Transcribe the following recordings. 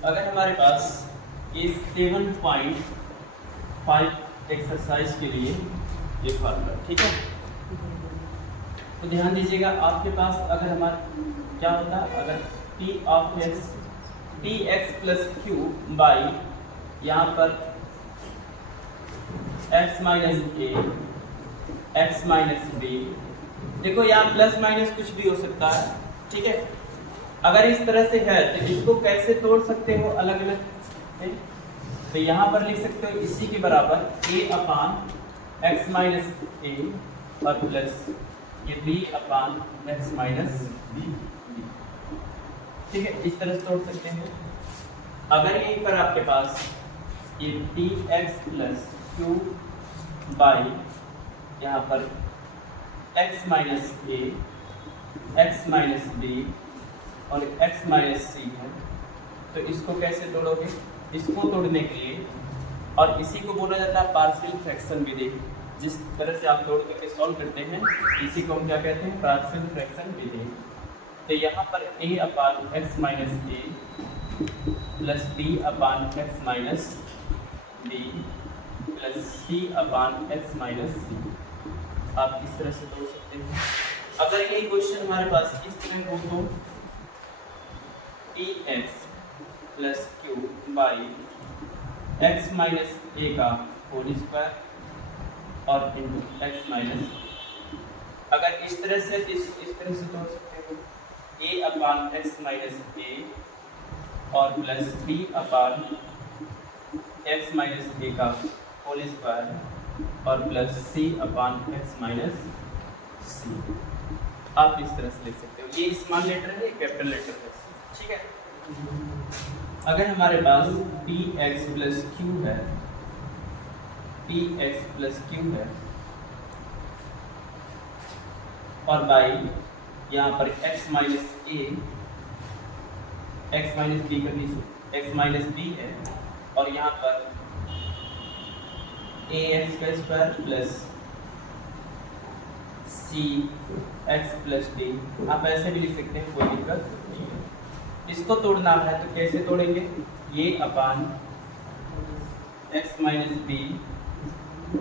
अगर हमारे पास ये 7.5 एक्सरसाइज के लिए ये फार्मूला, ठीक है। तो ध्यान दीजिएगा, आपके पास अगर हमारा क्या होता है, अगर P of x P X plus Q by यहाँ पर एक्स माइनस ए एक्स माइनस बी, देखो यहाँ प्लस माइनस कुछ भी हो सकता है, ठीक है। अगर इस तरह से है तो इसको कैसे तोड़ सकते हो अलग अलग, तो यहाँ पर लिख सकते हो इसी के बराबर a upon x minus A और प्लस ये b upon x minus B, ठीक है। इस तरह से तोड़ सकते हैं। अगर यहीं पर आपके पास ये T X plus Q by यहाँ पर एक्स माइनस ए एक्स माइनस बी और एक्स माइनस सी है, तो इसको कैसे तोड़ोगे? इसको तोड़ने के लिए, और इसी को बोला जाता है पार्शियल फ्रैक्शन विधि। जिस तरह से आप तोड़ करके सॉल्व करते हैं इसी को हम क्या कहते हैं? पार्शियल फ्रैक्शन विधि। तो यहाँ पर a upon x minus A plus b upon x minus B plus c upon x minus C, आप इस तरह से तोड़ सकते हैं। अगर ये क्वेश्चन हमारे पास इस तरह हो तो T X plus Q by X minus A का होल स्क्वायर और इंटू एक्स माइनस, अगर इस तरह से इस तरह से तोड़ सकते हो a upon x minus A और plus b upon x minus A का होल स्क्वायर और plus c upon x minus C, आप इस तरह से लिख सकते हो। ये स्मॉल लेटर है, कैपिटल लेटर है, ठीक है। अगर हमारे पास पी एक्स प्लस क्यू है, पी एक्स प्लस क्यू है और बाई यहाँ पर एक्स माइनस ए एक्स माइनस बी कर लीजिए, एक्स माइनस बी है और यहाँ पर ए एक्स का square plus c x plus d, आप ऐसे भी लिख सकते हैं, कोई दिक्कत नहीं है। इसको तोड़ना है तो कैसे तोड़ेंगे? ये अपान एक्स माइनस बी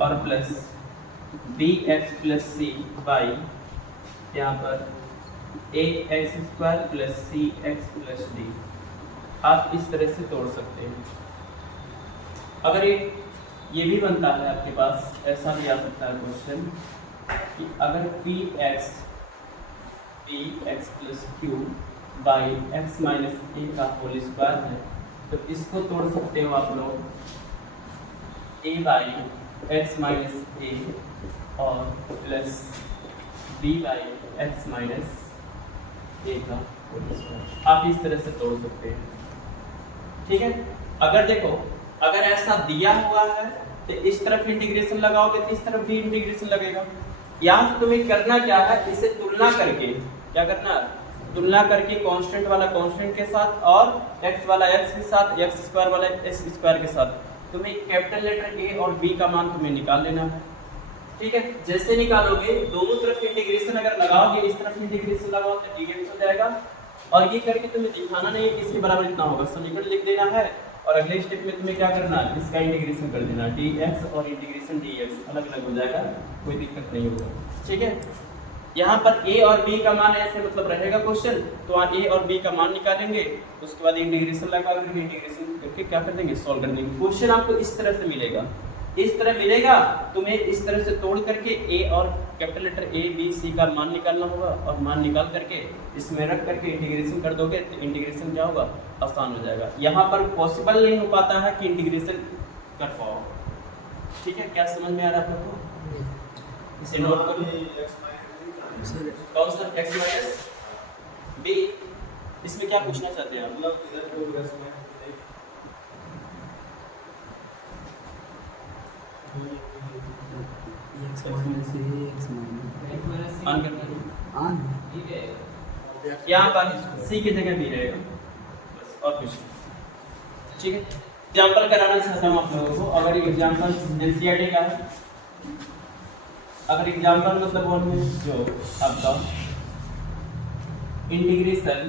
और plus b x plus c by यहाँ पर a x square plus c x plus d, आप इस तरह से तोड़ सकते हैं। अगर ये भी बनता है आपके पास, ऐसा भी आ सकता है क्वेश्चन कि अगर P X plus Q by X minus A का होल स्क्वायर है, तो इसको तोड़ सकते हो आप लोग A by X minus A और plus B by X minus A का होल स्क्वायर, आप इस तरह से तोड़ सकते हैं, ठीक है। अगर देखो, अगर ऐसा दिया हुआ है तो इस तरफ इंटीग्रेशन लगाओगे तो इस तरफ भी इंटीग्रेशन लगेगा। यहाँ से तुम्हें करना क्या है, इसे तुलना करके, क्या करना है? तुलना करके कांस्टेंट वाला कांस्टेंट के साथ और x वाला x के साथ, x स्क्वायर वाला x स्क्वायर के साथ तुम्हें कैपिटल लेटर a और b का मान तुम्हें निकाल लेना है, ठीक है। जैसे निकालोगे दोनों तरफ इंटीग्रेशन अगर लगाओगे, इस तरफ इंटीग्रेशन लगाओ तो dx हो जाएगा, और ये करके तुम्हें दिखाना नहीं है किसके बराबर इतना होगा, समीकरण लिख देना है और अगले स्टेप में तुम्हें क्या करना है? इसका इंटीग्रेशन कर देना, dx और इंटीग्रेशन dx अलग अलग हो जाएगा, कोई दिक्कत नहीं होगा, ठीक है। यहाँ पर a और b का मान ऐसे मतलब रहेगा क्वेश्चन, तो a और b का मान निकालेंगे, उसके बाद इंटीग्रेशन लगा करके इंटीग्रेशन करके क्या कर देंगे? सॉल्व कर देंगे। क्वेश्चन आपको इस तरह से मिलेगा, इस तरह मिलेगा, तुम्हें इस तरह से तोड़ करके a और capital letter a b c का मान निकालना होगा, और मान निकाल करके इसमें रख करके इंटीग्रेशन कर दोगे तो इंटीग्रेशन क्या होगा? आसान हो जाएगा। यहाँ पर पॉसिबल नहीं हो पाता है कि इंटीग्रेशन कर पाओ, ठीक है। क्या समझ में आ रहा है आपको? इसे नोट करो, कौन सा x माइनस b, इसमें क्या पूछना चाहते हैं आप? यहाँ पर c की जगह b रहेगा, बस और कुछ, ठीक है। एग्जाम्पल कराना चाहता हूँ आप लोगों को। अगर एग्जाम्पल एनसीईआरटी का है, अगर एग्जाम्पल मतलब वो जो आपका इंटीग्रेशन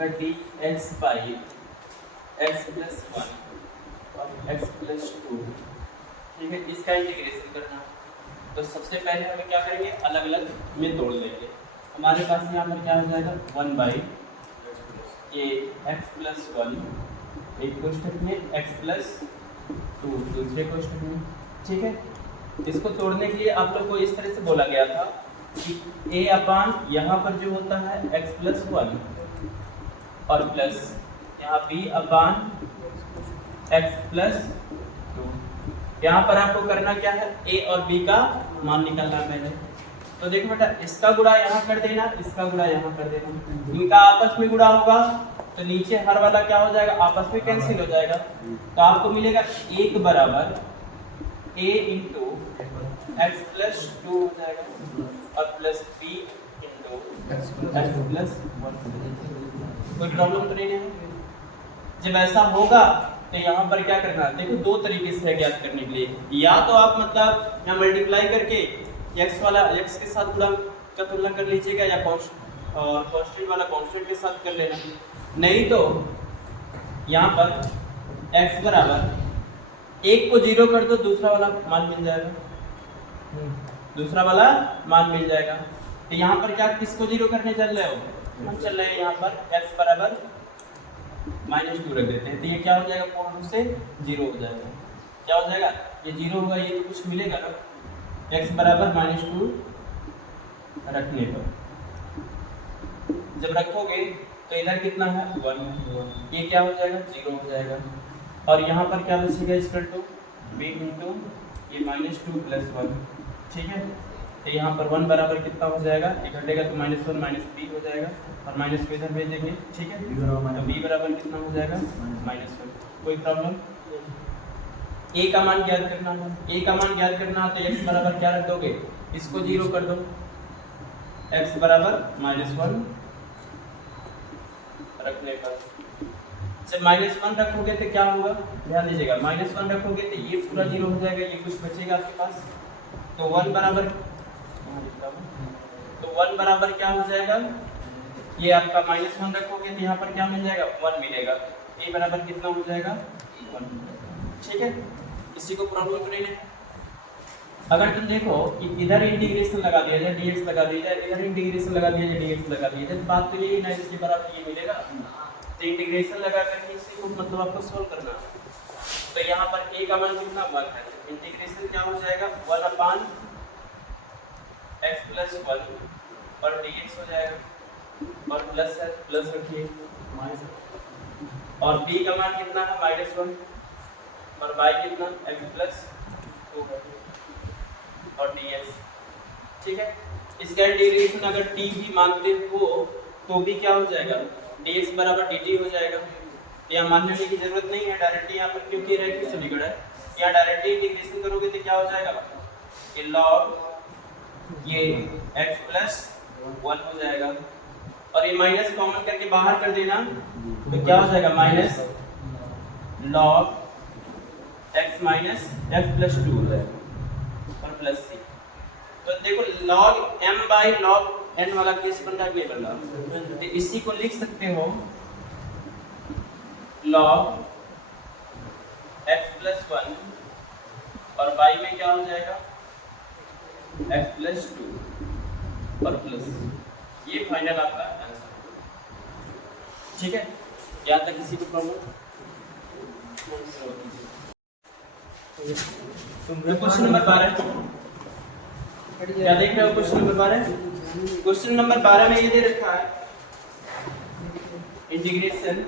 आपका D x by x plus 1 और एक्स प्लस 2, ठीक है, इसका इंटीग्रेशन करना। तो सबसे पहले हमें क्या करेंगे, अलग अलग में तोड़ लेंगे। हमारे पास यहाँ पर क्या हो जाएगा 1 बाई ये एक्स प्लस 1 एक कोष्ठक में, एक्स प्लस 2 दूसरे कोष्ठक में, ठीक है। इसको तोड़ने के लिए आप लोग को इस तरह से बोला गया था कि a अपान यहाँ पर जो होता है x प्लस 1 और प्लस यहाँ b अपान x प्लस 2। यहाँ पर आपको करना क्या है, a और b का मान निकालना है पहले। तो देखो बेटा, इसका गुणा यहाँ कर देना, इसका गुणा यहाँ कर देना, इनका आपस में गुणा होगा तो नीचे हर वाला क्या हो जाएगा, आपस में कैंसिल हो जाएगा। तो आपको मिलेगा 1 बराबर a इंटू एक्स प्लस 2 हो जाएगा और plus b into x plus 1। कोई प्रॉब्लम तो नहीं है? जब ऐसा होगा तो यहाँ पर क्या करना है, देखो दो तरीके से है ज्ञात करने के लिए। या तो आप मतलब यहाँ मल्टीप्लाई करके x वाला x के साथ गुणा का तुलना कर लीजिएगा, या कांस्टेंट वाला कांस्टेंट के साथ कर लेना। नहीं तो यहाँ पर x बराबर 1 को 0 कर दो, दूसरा वाला मान मिल जाएगा, दूसरा वाला मान मिल जाएगा। तो यहाँ पर क्या किसको 0 करने चल रहे हो, हम चल रहे हैं यहाँ पर x बराबर -2 रख देते हैं। तो ये क्या हो जाएगा, पूर्ण रूप से 0 हो जाएगा। क्या हो जाएगा, ये 0 होगा, ये तो कुछ मिलेगा ना, x बराबर -2 रखने पर जब रखोगे तो इधर कितना है 1, ये क्या हो जाएगा 0 हो जाएगा। और यहाँ पर क्या बचेगा, इसका टू b इंटू ये -2 प्लस 1, ठीक है। तो यहाँ पर 1 बराबर कितना हो जाएगा, ये घटेगा तो -1 -b हो जाएगा और माइनस को इधर भेज देंगे, ठीक है। तो b बराबर कितना हो जाएगा -1। कोई प्रॉब्लम? a का मान ज्ञात करना है, a का मान ज्ञात करना है तो x बराबर क्या रख दोगे, इसको 0 कर दो, x बराबर -1 रखने पर जब -1 रखोगे तो क्या होगा, ध्यान दीजिएगा, -1 रखोगे तो ये पूरा 0 हो जाएगा, ये कुछ बचेगा आपके पास। तो 1 बराबर, तो 1 बराबर क्या हो जाएगा, ये आपका -1 रखोगे तो यहाँ पर क्या मिल जाएगा 1 मिलेगा। a बराबर कितना हो जाएगा 1, ठीक है। किसी को प्रॉब्लम तो नहीं है? अगर तुम देखो कि इधर इंटीग्रेशन लगा दिया जाए, dx लगा दिया जाए, इधर इंटीग्रेशन लगा दिया जाए, dx लगा दिया जाए, बात तो यही ना, इसके बराबर ये मिलेगा। तो इंटीग्रेशन लगा करके इसी को मतलब आपको सोल्व करना। तो यहाँ पर a का मान कितना 1 है, इंटीग्रेशन क्या हो जाएगा 1 अपान x प्लस 1 और dx हो जाएगा, और प्लस है, प्लस रखिए, और b का मान कितना है -1 और y कितना x प्लस 2 और dx, ठीक है। इसका इंटीग्रेशन अगर t भी मानते हो तो भी क्या हो जाएगा, dx बराबर dt हो जाएगा। यहाँ मानने की जरूरत नहीं है, डायरेक्टली यहाँ पर क्योंकि रेखीय समीकरण है, यहाँ डायरेक्टली इंटीग्रेशन करोगे तो क्या हो जाएगा, कि log ये x प्लस 1 हो जाएगा, और ये माइनस कॉमन करके बाहर कर देना तो क्या हो जाएगा minus log x minus x plus 2 हो जाएगा और प्लस c। तो देखो log m by log n वाला केस बन रहा है, बन रहा, तो इसी को लिख सकते हो log x प्लस 1 और y में क्या हो जाएगा x प्लस 2 और प्लस, ये फाइनल आपका आंसर, ठीक है। यहाँ तक किसी को प्रॉब्लम? क्वेश्चन नंबर 12 क्या देख रहे हो, क्वेश्चन नंबर 12? क्वेश्चन नंबर 12 में ये दे रखा है इंटीग्रेशन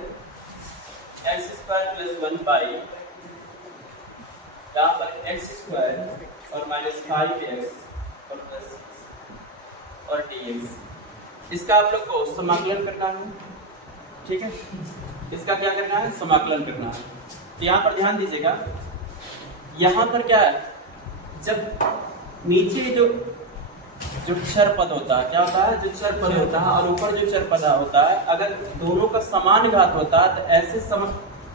x² + 1 बाई, यहाँ पर x² और -5x और प्लस और dx, इसका आप लोग को समाकलन करना है, ठीक है। इसका क्या करना है, समाकलन करना है। तो यहाँ पर ध्यान दीजिएगा, यहाँ पर क्या है, जब नीचे जो चर पद होता है, क्या होता है, जो चर पद होता है और ऊपर जो चर पद होता है, अगर दोनों का समान घात होता है तो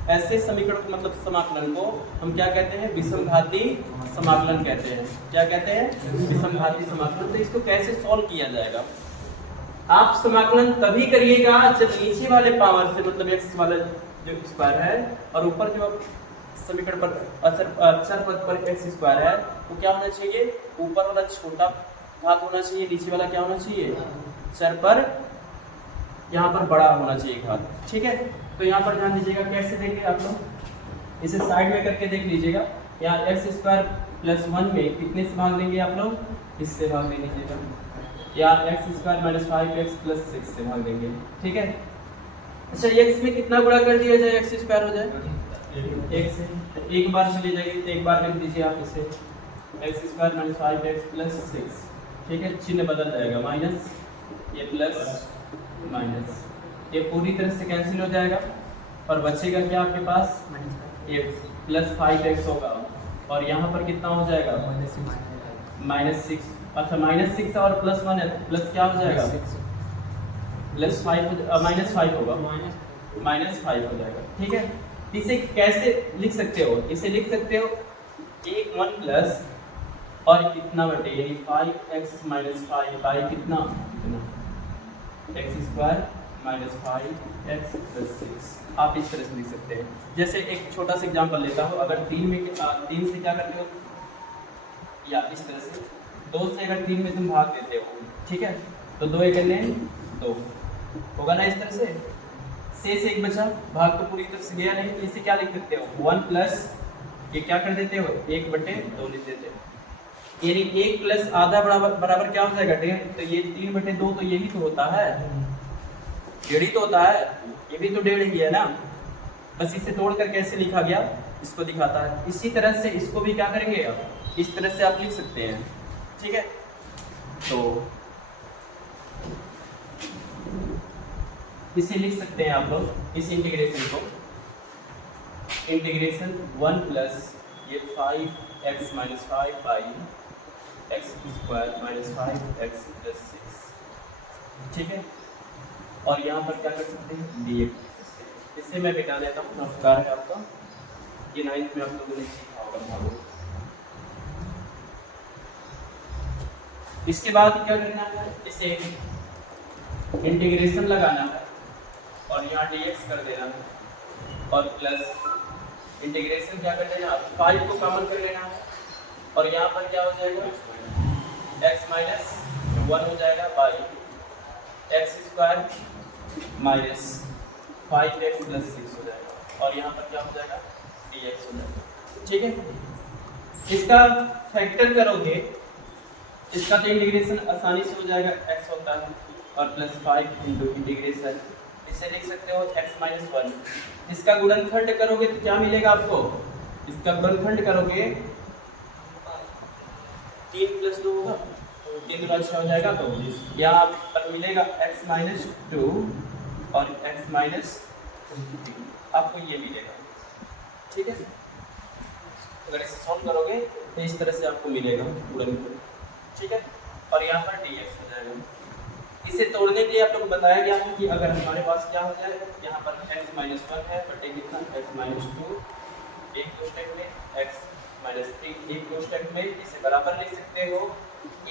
ऐसे समीकरण को मतलब समाकलन को हम क्या कहते हैं, विषमघाती समाकलन कहते हैं। क्या कहते हैं, विषमघाती समाकलन। तो इसको कैसे सॉल्व किया जाएगा, आप समाकलन तभी करिएगा जब नीचे वाले पावर से मतलब x वाला जो स्क्वायर है और ऊपर जो समीकरण पर अचर पद पर x स्क्वायर है तो क्या होना चाहिए, ऊपर वाला छोटा घात होना चाहिए, नीचे वाला क्या होना चाहिए, चर पर यहाँ पर बड़ा होना चाहिए घात। ठीक है, तो यहाँ पर ध्यान दीजिएगा कैसे देंगे आप लोग, इसे साइड में करके देख लीजिएगा। यहाँ एक्स स्क्वायर प्लस 1 में कितने से भाग देंगे आप लोग, इससे भाग दे लीजिएगा, या x square minus 5x plus 6 से भाग देंगे। ठीक है, अच्छा x में कितना गुणा कर दिया जाए एक्स स्क्वायर हो जाए एक से, तो एक बार चली जाएगी तो एक बार लिख दीजिए आप इसे x square minus 5x plus 6। ठीक है, चिन्ह बदल जाएगा, माइनस ये प्लस माइनस, ये पूरी तरह से कैंसिल हो जाएगा और बचेगा क्या आपके पास, ये प्लस 5x होगा और यहाँ पर कितना हो जाएगा -6। अच्छा -6 और +1 है तो प्लस क्या हो जाएगा +5 -5 होगा, -5 हो जाएगा। ठीक है, इसे कैसे लिख सकते हो, इसे लिख सकते हो 1 प्लस और कितना बटे यानी 5x माइनस 5 बाई कितना x square minus 5x plus 6। आप इस तरह से लिख सकते हैं। जैसे एक छोटा सा एग्जांपल लेता हूँ, अगर 3 से क्या करते हो, या इस तरह से 2 से अगर 3 में तुम भाग देते हो, ठीक है, तो 2 एक 2 होगा ना, इस तरह से 1 बचा, भाग तो पूरी तरह से गया नहीं, इसे क्या लिख सकते हो 1 प्लस ये क्या कर देते हो 1/2 लिख देते हो, यानी 1 प्लस आधा बराबर क्या हो जाएगा 1.5। तो ये 3/2 तो यही तो होता है, 1.5 तो होता है, ये भी तो 1.5 ही है ना, बस इसे तोड़कर कैसे लिखा गया इसको दिखाता है। इसी तरह से इसको भी क्या करेंगे आप इस तरह से आप लिख सकते हैं। ठीक है, तो इसे लिख सकते हैं आप लोग, इस इंटीग्रेशन को इंटीग्रेशन 1 प्लस ये 5x minus 5 by x square minus 5x plus 6। ठीक है, और यहाँ पर क्या कर सकते हैं dx, इससे मैं मिटा देता हूँ, नमस्कार है आपका, ये 9th में आप लोगों ने सीखा होगा। इसके बाद क्या करना है, इसे इंटीग्रेशन लगाना है और यहाँ dx कर देना है और प्लस इंटीग्रेशन क्या कर देना 5 को कॉमन कर लेना है और यहाँ पर क्या हो जाएगा x माइनस 1 हो जाएगा by x square minus 5x plus 6 हो जाएगा और यहाँ पर क्या हो जाएगा dx हो जाएगा। ठीक है, इसका फैक्टर करोगे, इसका तो इंटीग्रेशन आसानी से हो जाएगा, x होता है और प्लस 5 इंटू इंटीग्रेशन, इसे लिख सकते हो x माइनस 1। इसका गुणनखंड करोगे तो क्या मिलेगा आपको, इसका गुणनखंड करोगे 3 प्लस 2 होगा, 3 दूना 6 हो जाएगा, तो यहाँ पर मिलेगा x माइनस 2 और x माइनस 3 आपको ये मिलेगा। ठीक है, अगर इसे सॉल्व करोगे तो इस तरह से आपको मिलेगा गुणनखंड। ठीक है, और यहाँ पर dx हो जाएगा। इसे तोड़ने के लिए आप लोग बताया गया है कि अगर हमारे पास क्या हो जाए, यहाँ पर x माइनस 1 है बटे कितना x माइनस 2, एक कोष्टक में x माइनस 3 एक कोष्टक में, इसे बराबर लिख सकते हो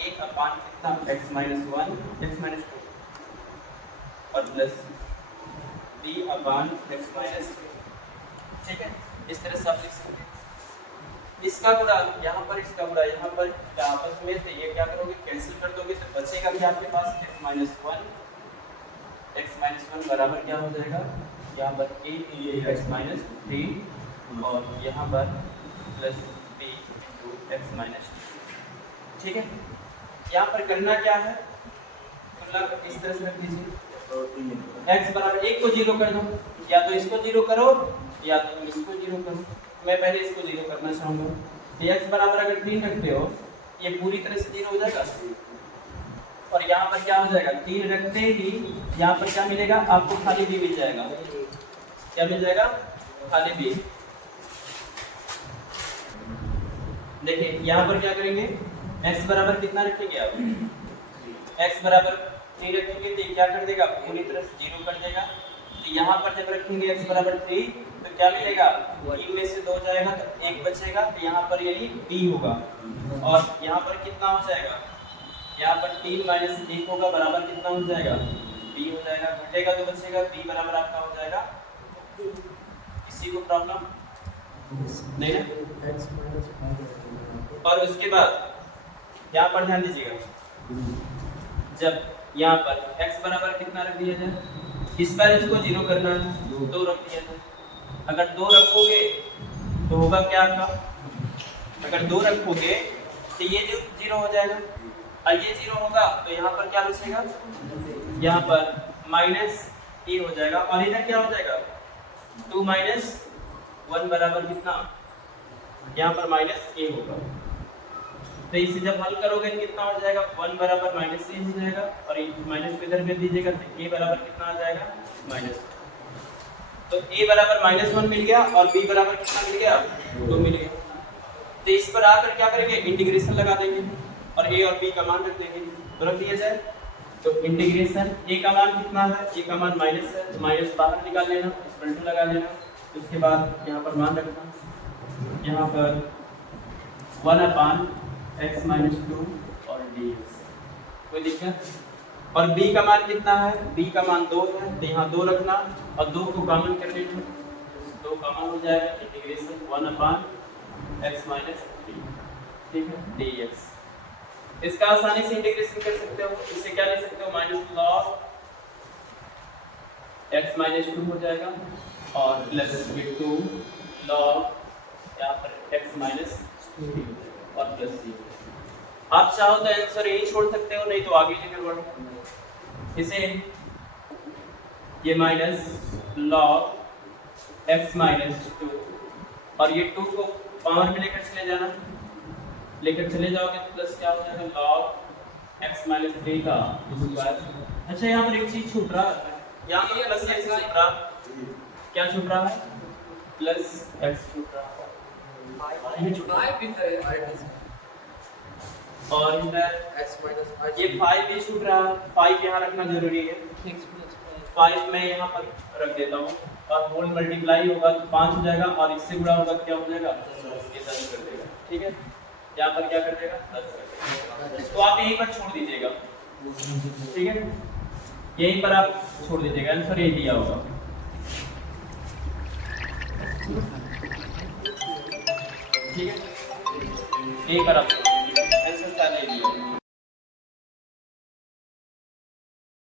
1 अपान कितना x माइनस 1 x माइनस 2 और प्लस b अपान x माइनस 3। ठीक है, इस तरह से आप लिख सकते हैं। इसका गुणा यहाँ पर, इसका गुणा यहाँ पर आपस में, तो ये क्या करोगे कैंसिल कर दोगे तो बचेगा कि आपके पास x माइनस 1 बराबर क्या हो जाएगा, यहाँ पर x माइनस 3 और यहाँ पर plus b into X minus 2। ठीक है, यहाँ पर करना क्या है, मतलब इस तरह से रख दीजिए x बराबर 1 को 0 कर दो, या तो इसको 0 करो या तो इसको 0 करो। मैं पहले इसको 0 करना चाहूँगा, तो x बराबर अगर 3 रखते हो ये पूरी तरह से 0 हो जाएगा और यहाँ पर क्या हो जाएगा 3 रखते ही यहाँ पर क्या मिलेगा आपको, खाली b मिल जाएगा। क्या मिल जाएगा, खाली b। देखिए यहाँ पर क्या करेंगे, x बराबर कितना रखेंगे आप, x बराबर 3 रखेंगे तो ये क्या कर देगा पूरी तरह से 0 कर देगा। तो यहाँ पर जब रखेंगे x बराबर 3 तो क्या मिलेगा, 3 में से 2 जाएगा तो 1 बचेगा, तो यहाँ पर यही b होगा और यहाँ पर कितना हो जाएगा यहाँ पर 3 माइनस 1 होगा बराबर कितना हो जाएगा b हो जाएगा, घटेगा तो बचेगा b बराबर आपका हो जाएगा 2। किसी को प्रॉब्लम नहीं ना? और उसके बाद यहाँ पर ध्यान दीजिएगा, जब यहाँ पर x बराबर कितना रख दिया जाए, इस बार इसको 0 करना है 2 रख दिया जाए। अगर 2 रखोगे तो होगा क्या आपका, अगर 2 रखोगे तो ये जो 0 हो जाएगा और ये 0 होगा तो यहाँ पर क्या बचेगा, यहाँ पर माइनस a हो जाएगा और इधर क्या हो जाएगा 2 माइनस 1 बराबर कितना, यहाँ पर माइनस a होगा। तो इसे जब हल करोगे तो कितना हो जाएगा 1 बराबर माइनस a हो जाएगा और माइनस को इधर कर दीजिएगा तो a बराबर कितना आ जाएगा माइनस। तो a बराबर -1 मिल गया और b बराबर कितना मिल गया 2 मिल गया। तो इस पर आकर क्या करेंगे इंटीग्रेशन लगा देंगे और a और b का मान रख देंगे, तो रख दिया जाए। तो इंटीग्रेशन a का मान कितना है, a का मान माइनस है तो माइनस बाहर निकाल लेना, इक्वल टू लगा लेना। उसके बाद यहाँ पर मान रखना, यहाँ पर 1/x-2 और dx, कोई दिक्कत। और b का मान कितना है, b का मान 2 है तो यहाँ 2 रखना और 2 को कॉमन कर लेना, 2 कॉमन हो जाएगा। इंटीग्रेशन 1/x-3 ठीक है dx। इसका आसानी से इंटीग्रेशन कर सकते हो, इसे क्या ले सकते हो माइनस log x-2 हो जाएगा और प्लस 2 log यहाँ पर x-3 और प्लस c। आप चाहो तो आंसर यही छोड़ सकते हो, नहीं तो आगे लेकर बढ़ो। इसे ये माइनस log x-2 और ये 2 को पावर में लेकर चले जाना, लेकर चले जाओगे तो प्लस क्या हो जाएगा log x-3 का स्क्वायर। अच्छा यहाँ पर एक चीज छूट रहा है, यहाँ पर प्लस x छूट रहा, क्या छूट रहा है प्लस x छूट रहा है और इधर ये 5 भी छूट रहा है, 5 यहाँ रखना जरूरी है, 5 मैं यहाँ पर रख देता हूँ और होल मल्टीप्लाई होगा तो 5 हो जाएगा और इससे गुणा होगा क्या हो जाएगा ये 10 कर देगा। ठीक है यहाँ पर क्या कर देगा 10 कर देगा, तो आप यहीं पर छोड़ दीजिएगा। ठीक है यहीं पर आप छोड़ दीजिएगा, आंसर यही दिया होगा। ठीक है यहीं पर आप